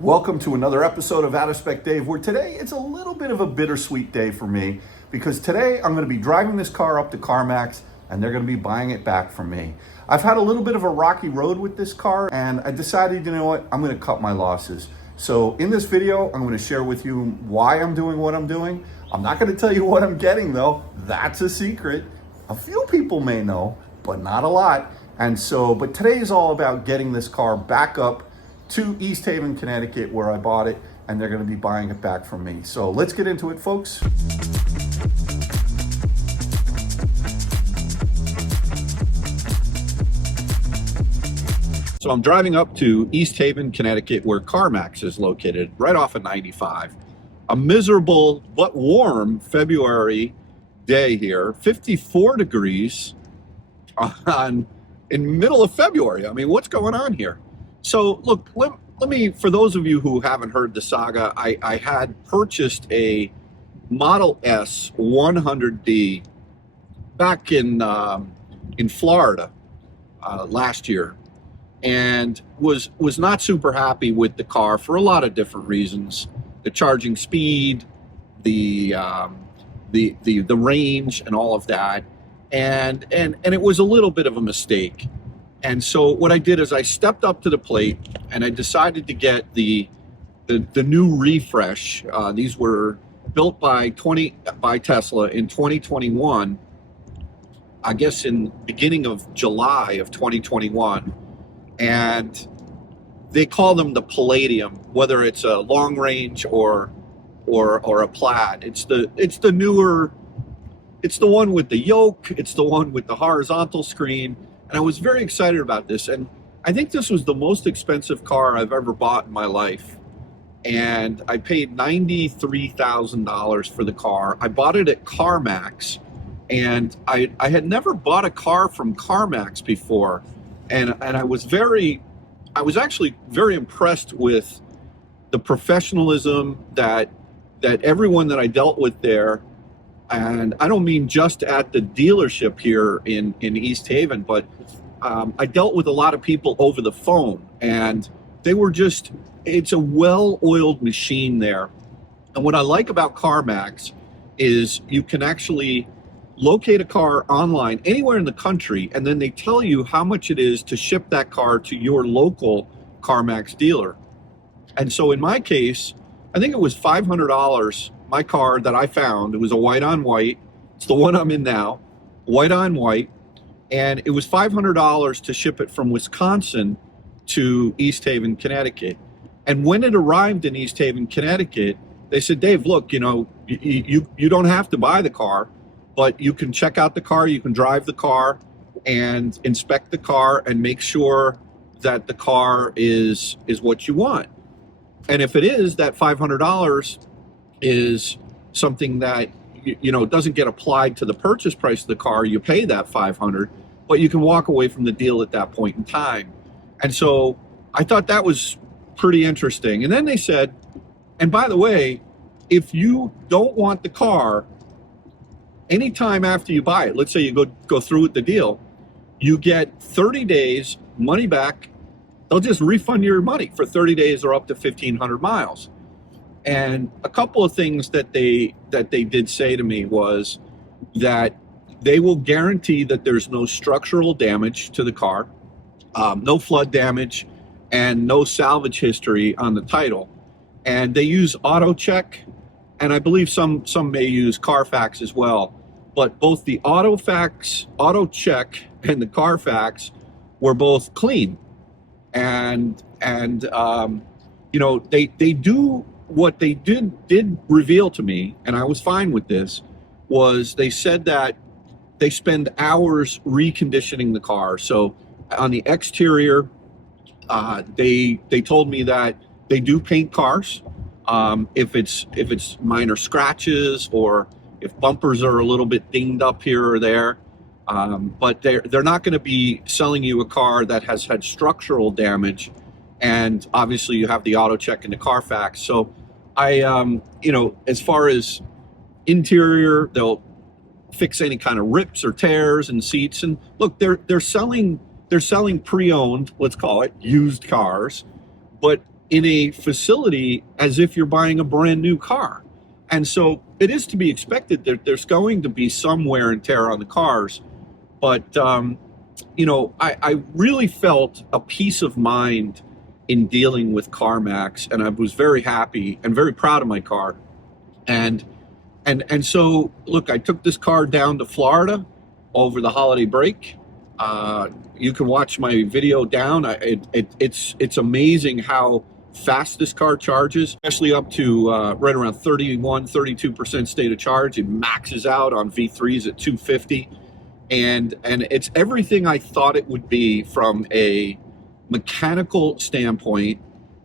Welcome to another episode of Out of Spec Dave, where today it's a little bit of a bittersweet day for me because today I'm going to be driving this car up to CarMax and they're going to be buying it back from me. I've had a little bit of a rocky road with this car and I decided, you know what, I'm going to cut my losses. So in this video, I'm going to share with you why I'm doing what I'm doing. I'm not going to tell you what I'm getting though. That's a secret. A few people may know, but not a lot. But today is all about getting this car back up to East Haven, Connecticut, where I bought it, and they're going to be buying it back from me. So let's get into it, folks. So I'm driving up to East Haven, Connecticut, where CarMax is located, right off of 95. A miserable but warm February day here, 54 degrees in the middle of February. I mean, what's going on here? So look, let me, for those of you who haven't heard the saga, I had purchased a Model S 100D back in Florida last year, and was not super happy with the car for a lot of different reasons. The charging speed, the range, and all of that, and it was a little bit of a mistake. And so what I did is I stepped up to the plate and I decided to get the new refresh. These were built by Tesla in 2021, I guess in beginning of July of 2021. And they call them the Palladium, whether it's a long range or a Plaid. It's the newer, it's the one with the yoke, it's the one with the horizontal screen. And I was very excited about this. And I think this was the most expensive car I've ever bought in my life. And I paid $93,000 for the car. I bought it at CarMax. And I had never bought a car from CarMax before. And I was actually very impressed with the professionalism that everyone that I dealt with there. And I don't mean just at the dealership here in East Haven, but I dealt with a lot of people over the phone, and they were just, it's a well-oiled machine there. And what I like about CarMax is you can actually locate a car online anywhere in the country, and then they tell you how much it is to ship that car to your local CarMax dealer. And so in my case, I think it was $500. My car that I found, it was a white on white. It's the one I'm in now, white on white. And it was $500 to ship it from Wisconsin to East Haven, Connecticut. And when it arrived in East Haven, Connecticut, they said, Dave, look, you know, you don't have to buy the car, but you can check out the car, you can drive the car and inspect the car and make sure that the car is what you want. And if it is, that $500 is something that you know doesn't get applied to the purchase price of the car. You pay that $500, but you can walk away from the deal at that point in time. And so I thought that was pretty interesting. And then they said, and by the way, if you don't want the car anytime after you buy it, let's say you go through with the deal, you get 30 days money back. They'll just refund your money for 30 days or up to 1,500 miles. And a couple of things that they did say to me was that they will guarantee that there's no structural damage to the car, no flood damage, and no salvage history on the title. And they use auto check, and I believe some may use Carfax as well. But both the auto check and the Carfax were both clean. And you know, they do. What they did reveal to me, and I was fine with this, was they said that they spend hours reconditioning the car. So on the exterior, they told me that they do paint cars. If it's minor scratches or if bumpers are a little bit dinged up here or there, but they're not going to be selling you a car that has had structural damage. And obviously you have the auto check and the Carfax. So you know, as far as interior, they'll fix any kind of rips or tears in seats. And look, they're selling pre-owned, let's call it, used cars. But in a facility as if you're buying a brand new car. And so it is to be expected that there's going to be some wear and tear on the cars. But, you know, I really felt a peace of mind in dealing with CarMax, and I was very happy and very proud of my car. And so, look, I took this car down to Florida over the holiday break. You can watch my video down. It's amazing how fast this car charges, especially up to right around 32% state of charge. It maxes out on V3s at 250. And it's everything I thought it would be from a mechanical standpoint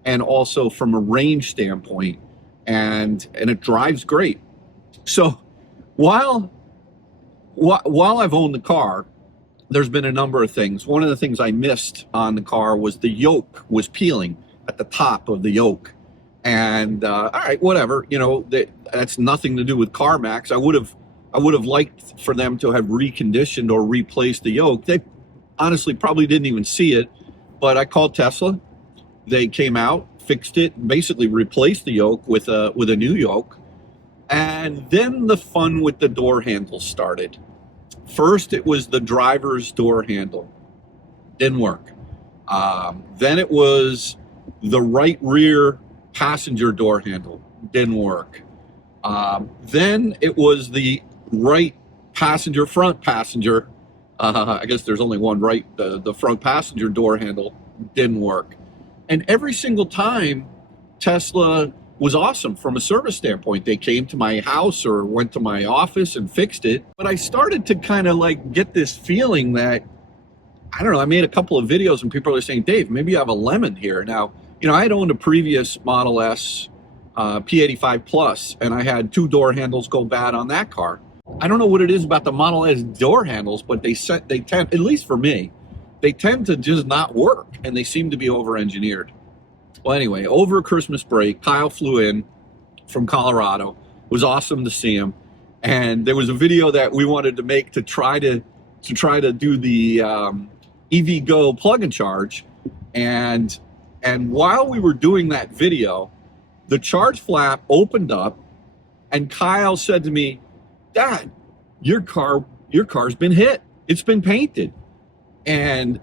and also from a range standpoint. And it drives great. So while I've owned the car, there's been a number of things. One of the things I missed on the car was the yoke was peeling at the top of the yoke. And all right, whatever, you know, that's nothing to do with CarMax. I would have liked for them to have reconditioned or replaced the yoke. They honestly probably didn't even see it, but I called Tesla. They came out, fixed it, basically replaced the yoke with a new yoke. And then the fun with the door handle started. First, it was the driver's door handle. Didn't work. Then it was the right rear passenger door handle. Didn't work. Then it was the right passenger, front passenger. I guess there's only one right, the front passenger door handle. Didn't work. And every single time, Tesla was awesome from a service standpoint. They came to my house or went to my office and fixed it. But I started to kind of like get this feeling that, I don't know, I made a couple of videos and people are saying, Dave, maybe you have a lemon here. Now, you know, I had owned a previous Model S P85 Plus, and I had 2 door handles go bad on that car. I don't know what it is about the Model S door handles, but they tend, at least for me, they tend to just not work, and they seem to be over-engineered. Well, anyway, over Christmas break, Kyle flew in from Colorado. It was awesome to see him. And there was a video that we wanted to make to try to do the EV Go plug and charge. And while we were doing that video, the charge flap opened up, and Kyle said to me, Dad, your car's been hit. It's been painted. And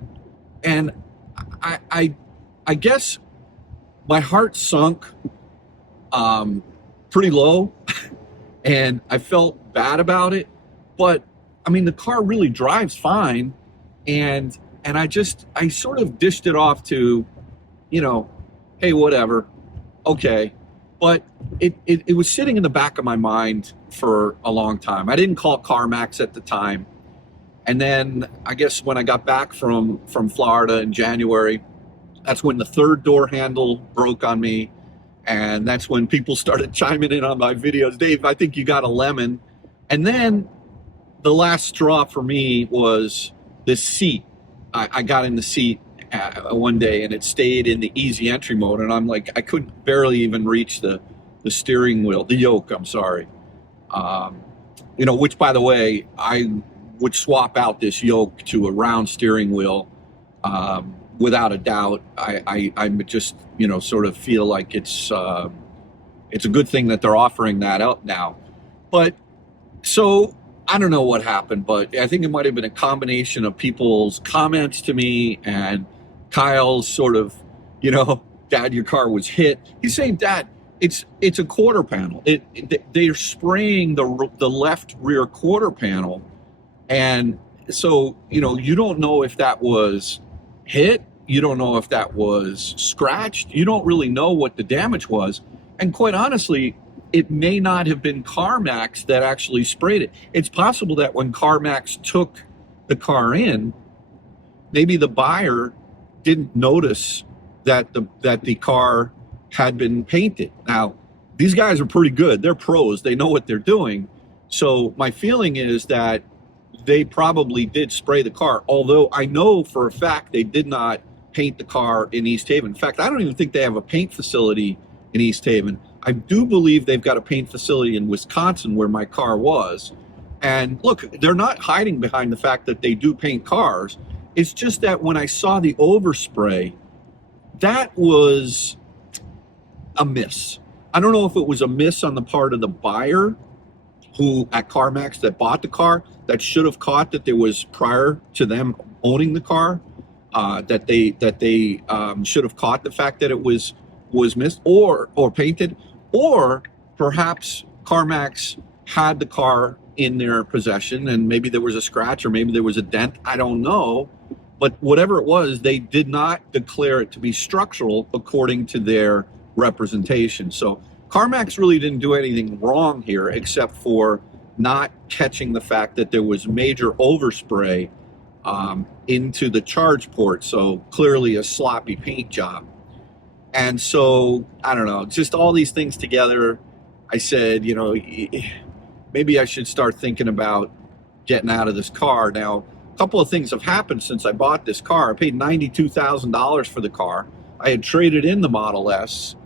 I guess my heart sunk pretty low, and I felt bad about it. But I mean, the car really drives fine, and I sort of dished it off to, you know, hey, whatever, okay. But it was sitting in the back of my mind for a long time. I didn't call CarMax at the time. And then I guess when I got back from Florida in January, that's when the 3rd door handle broke on me. And that's when people started chiming in on my videos. Dave, I think you got a lemon. And then the last straw for me was this seat. I got in the seat one day and it stayed in the easy entry mode. And I'm like, I couldn't barely even reach the steering wheel, the yoke, I'm sorry. You know, which by the way, I would swap out this yoke to a round steering wheel. Without a doubt. I just, you know, sort of feel like it's a good thing that they're offering that up now. But so I don't know what happened, but I think it might have been a combination of people's comments to me and Kyle's sort of, you know, Dad, your car was hit. He's saying, Dad, it's a quarter panel. They're spraying the left rear quarter panel, and so, you know, you don't know if that was hit. You don't know if that was scratched. You don't really know what the damage was. And quite honestly, it may not have been CarMax that actually sprayed it. It's possible that when CarMax took the car in, maybe the buyer didn't notice that the car had been painted. Now, these guys are pretty good. They're pros. They know what they're doing. So my feeling is that they probably did spray the car, although I know for a fact they did not paint the car in East Haven. In fact, I don't even think they have a paint facility in East Haven. I do believe they've got a paint facility in Wisconsin where my car was. And look, they're not hiding behind the fact that they do paint cars. It's just that when I saw the overspray, that was, a miss. I don't know if it was a miss on the part of the buyer who at CarMax that bought the car that should have caught that there was, prior to them owning the car, that they should have caught the fact that it was missed or painted, or perhaps CarMax had the car in their possession and maybe there was a scratch or maybe there was a dent. I don't know. But whatever it was, they did not declare it to be structural according to their representation. So CarMax really didn't do anything wrong here except for not catching the fact that there was major overspray into the charge port. So clearly a sloppy paint job. And so, I don't know, just all these things together, I said, you know, maybe I should start thinking about getting out of this car. Now, a couple of things have happened since I bought this car. I paid $92,000 for the car. I had traded in the Model S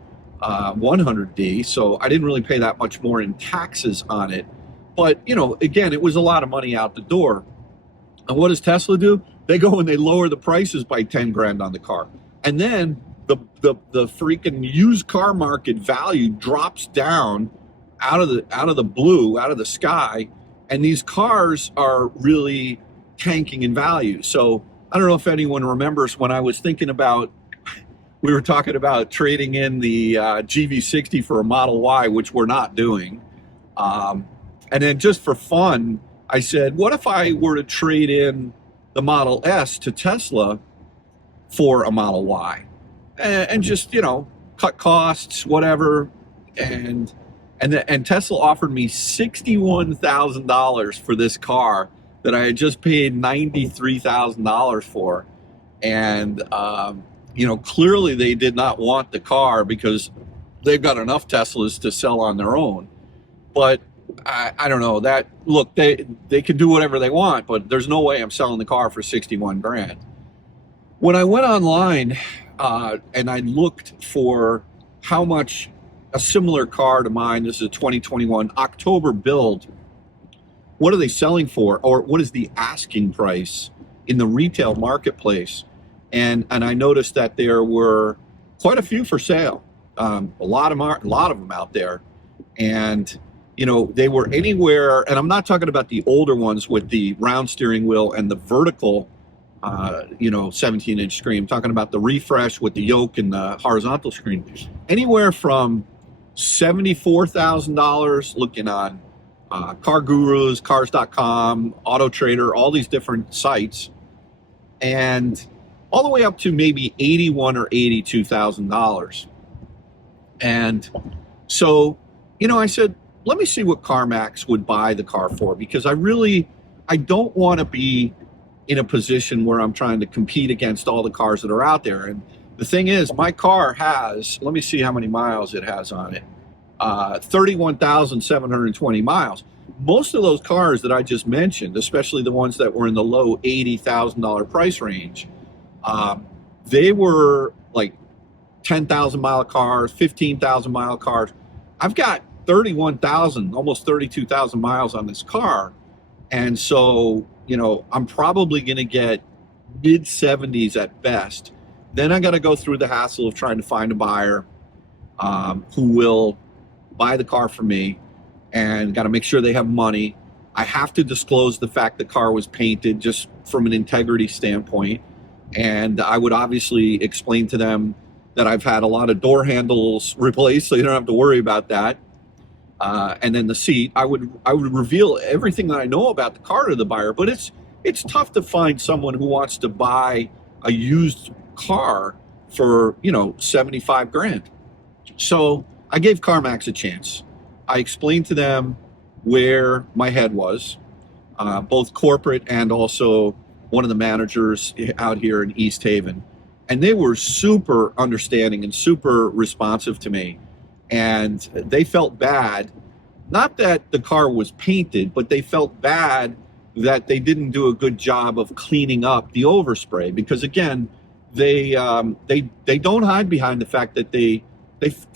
100D, so I didn't really pay that much more in taxes on it. But, you know, again, it was a lot of money out the door. And what does Tesla do? They go and they lower the prices by 10 grand on the car. And then the freaking used car market value drops down out of the blue, out of the sky, and these cars are really tanking in value. So I don't know if anyone remembers when I was thinking about, we were talking about trading in the GV60 for a Model Y, which we're not doing. And then just for fun, I said, what if I were to trade in the Model S to Tesla for a Model Y? And just, you know, cut costs, whatever. And Tesla offered me $61,000 for this car that I had just paid $93,000 for. And, you know, clearly they did not want the car because they've got enough Teslas to sell on their own. But I don't know, that, look, they can do whatever they want, but there's no way I'm selling the car for 61 grand. When I went online and I looked for how much a similar car to mine, this is a 2021 October build, what are they selling for, or what is the asking price in the retail marketplace? And I noticed that there were quite a few for sale, a lot of them out there. And you know, they were anywhere, and I'm not talking about the older ones with the round steering wheel and the vertical, you know, 17-inch screen. I'm talking about the refresh with the yoke and the horizontal screen. Anywhere from $74,000, looking on Car Gurus, Cars.com, Auto Trader, all these different sites, and all the way up to maybe $81,000 or $82,000. And so, you know, I said, let me see what CarMax would buy the car for, because I don't want to be in a position where I'm trying to compete against all the cars that are out there. And the thing is, my car has, let me see how many miles it has on it, 31,720 miles. Most of those cars that I just mentioned, especially the ones that were in the low $80,000 price range, they were like 10,000 mile cars, 15,000 mile cars. I've got 31,000, almost 32,000 miles on this car. And so, you know, I'm probably going to get mid 70s at best. Then I got to go through the hassle of trying to find a buyer who will buy the car for me, and got to make sure they have money. I have to disclose the fact the car was painted just from an integrity standpoint. And I would obviously explain to them that I've had a lot of door handles replaced, so you don't have to worry about that. And then the seat, I would reveal everything that I know about the car to the buyer. But it's tough to find someone who wants to buy a used car for, you know, 75 grand. So I gave CarMax a chance. I explained to them where my head was, both corporate and also one of the managers out here in East Haven. And they were super understanding and super responsive to me. And they felt bad, not that the car was painted, but they felt bad that they didn't do a good job of cleaning up the overspray. Because again, they don't hide behind the fact that they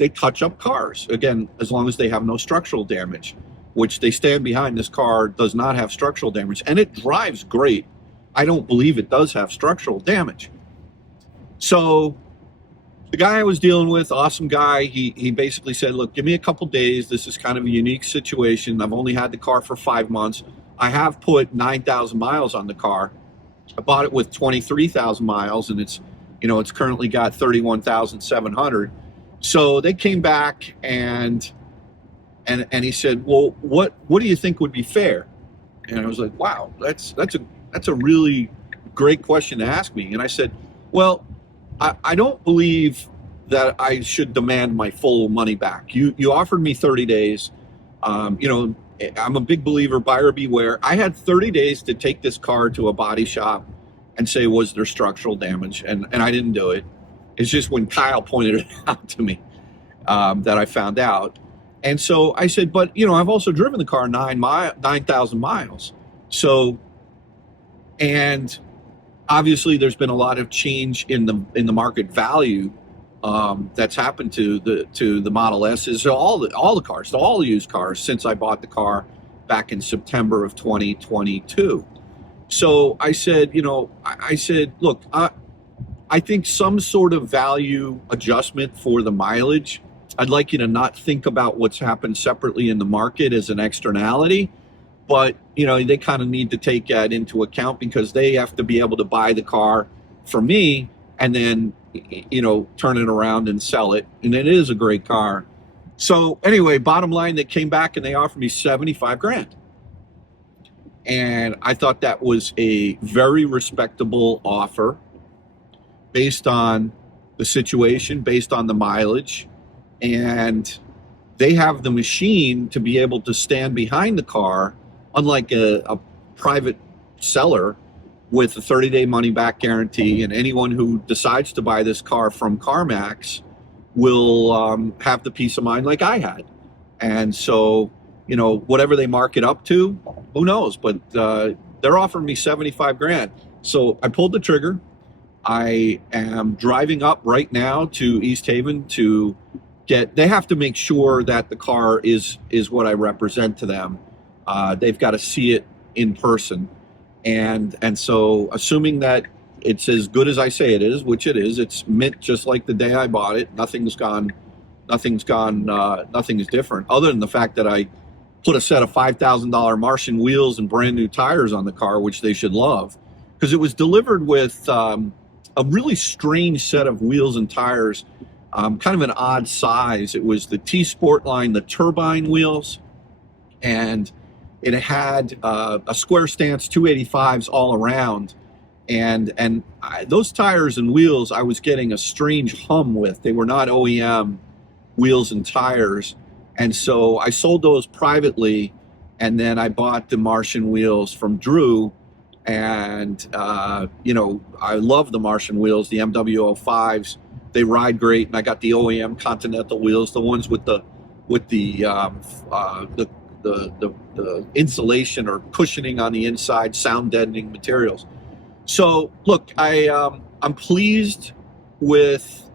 touch up cars, again, as long as they have no structural damage, which they stand behind. This car does not have structural damage, and it drives great. I don't believe it does have structural damage. So The guy I was dealing with, awesome guy, he basically said, look, give me a couple days. This is kind of a unique situation. I've only had the car for 5 months. I have put 9,000 miles on the car. I bought it with 23,000 miles, and it's currently got 31,700. So they came back and he said, well, what do you think would be fair? And I was like, wow, that's a really great question to ask me. And I said, well, I don't believe that I should demand my full money back. You offered me 30 days. I'm a big believer, buyer beware. I had 30 days to take this car to a body shop and say, was there structural damage? And I didn't do it. It's just when Kyle pointed it out to me that I found out. And so I said, but I've also driven the car 9,000 miles. So, and obviously there's been a lot of change in the market value that's happened to the Model S's, so all the cars, all the used cars since I bought the car back in September of 2022. So I said, look, I think some sort of value adjustment for the mileage. I'd like you to not think about what's happened separately in the market as an externality, but they kind of need to take that into account because they have to be able to buy the car from me and then turn it around and sell it. And it is a great car. So anyway, bottom line, they came back and they offered me 75 grand. And I thought that was a very respectable offer based on the situation, based on the mileage. And they have the machine to be able to stand behind the car, unlike a private seller with a 30-day money-back guarantee. And anyone who decides to buy this car from CarMax will have the peace of mind like I had. And so, whatever they mark it up to, who knows? But they're offering me 75 grand. So I pulled the trigger. I am driving up right now to East Haven to they have to make sure that the car is what I represent to them. They've got to see it in person. And so assuming that it's as good as I say it is, which it is, it's mint just like the day I bought it. Nothing is different other than the fact that I put a set of $5,000 Martian wheels and brand new tires on the car, which they should love, because it was delivered with a really strange set of wheels and tires, kind of an odd size. It was the T-Sport line, the turbine wheels, and it had a square stance 285s all around. And those tires and wheels, I was getting a strange hum with. They were not OEM wheels and tires. And so I sold those privately, and then I bought the Martian wheels from Drew. And, I love the Martian wheels, the MW05s. They ride great. And I got the OEM Continental wheels, the ones with the insulation or cushioning on the inside, sound deadening materials. So look, I'm pleased with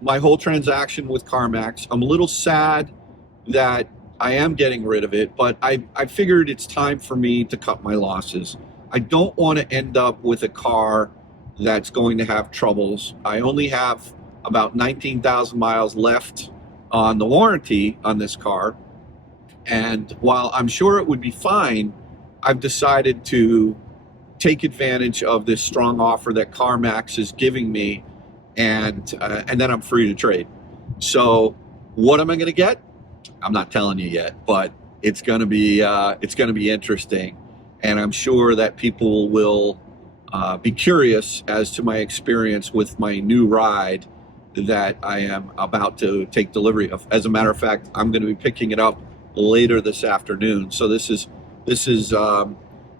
my whole transaction with CarMax. I'm a little sad that I am getting rid of it, but I figured it's time for me to cut my losses. I don't want to end up with a car that's going to have troubles. I only have about 19,000 miles left on the warranty on this car. And while I'm sure it would be fine, I've decided to take advantage of this strong offer that CarMax is giving me, and then I'm free to trade. So what am I going to get? I'm not telling you yet, but it's going to be interesting, and I'm sure that people will be curious as to my experience with my new ride that I am about to take delivery of. As a matter of fact, I'm going to be picking it up later this afternoon. So this is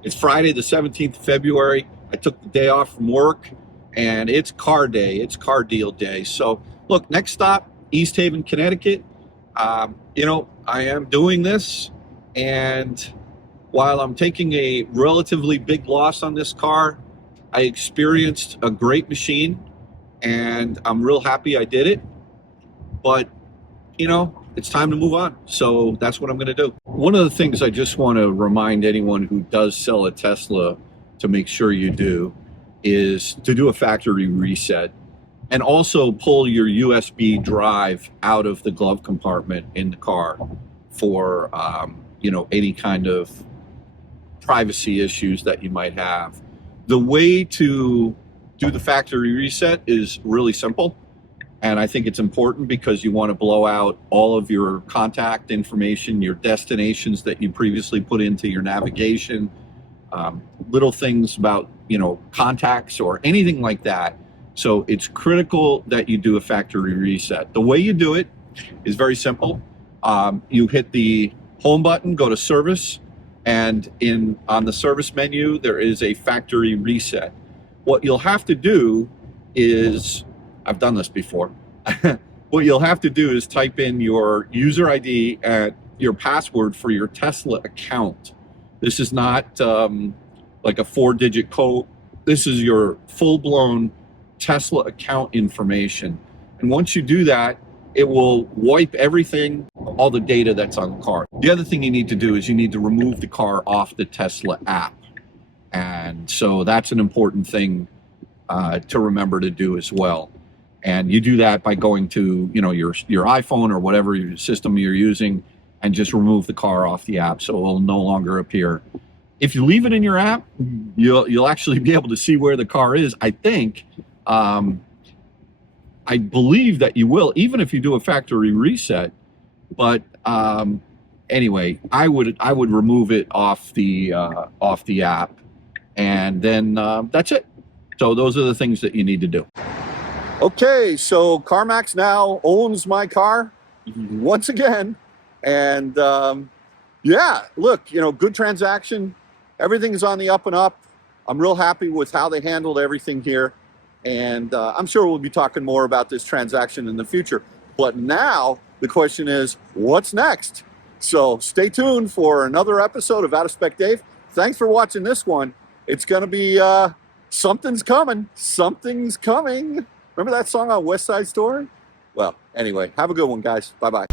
it's Friday the 17th of February. I took the day off from work, and it's car day. It's car deal day. So look, next stop, East Haven, Connecticut. I am doing this, and while I'm taking a relatively big loss on this car, I experienced a great machine, and I'm real happy I did it. But it's time to move on. So that's what I'm going to do. One of the things I just want to remind anyone who does sell a Tesla to make sure you do is to do a factory reset. and also pull your USB drive out of the glove compartment in the car for you know, any kind of privacy issues that you might have. The way to do the factory reset is really simple, and I think it's important because you want to blow out all of your contact information, your destinations that you previously put into your navigation, little things about, you know, contacts or anything like that. So it's critical that you do a factory reset. The way you do it is very simple. You hit the home button, go to service, and on the service menu, there is a factory reset. What you'll have to do is, I've done this before, what you'll have to do is type in your user ID and your password for your Tesla account. This is not like a 4-digit code. This is your full-blown Tesla account information. And once you do that, it will wipe everything, all the data that's on the car. The other thing you need to do is you need to remove the car off the Tesla app. And so that's an important thing to remember to do as well. And you do that by going to, you know, your iPhone or whatever your system you're using, and just remove the car off the app so it will no longer appear. If you leave it in your app, you'll actually be able to see where the car is, I think. I believe that you will, even if you do a factory reset. But anyway, I would remove it off the app, and then that's it. So those are the things that you need to do. Okay, so CarMax now owns my car once again, and yeah, look, you know, good transaction. Everything's on the up and up. I'm real happy with how they handled everything here. And I'm sure we'll be talking more about this transaction in the future. But now the question is, what's next? So stay tuned for another episode of Out of Spec Dave. Thanks for watching this one. It's going to be something's coming. Something's coming. Remember that song on West Side Story? Well, anyway, have a good one, guys. Bye-bye.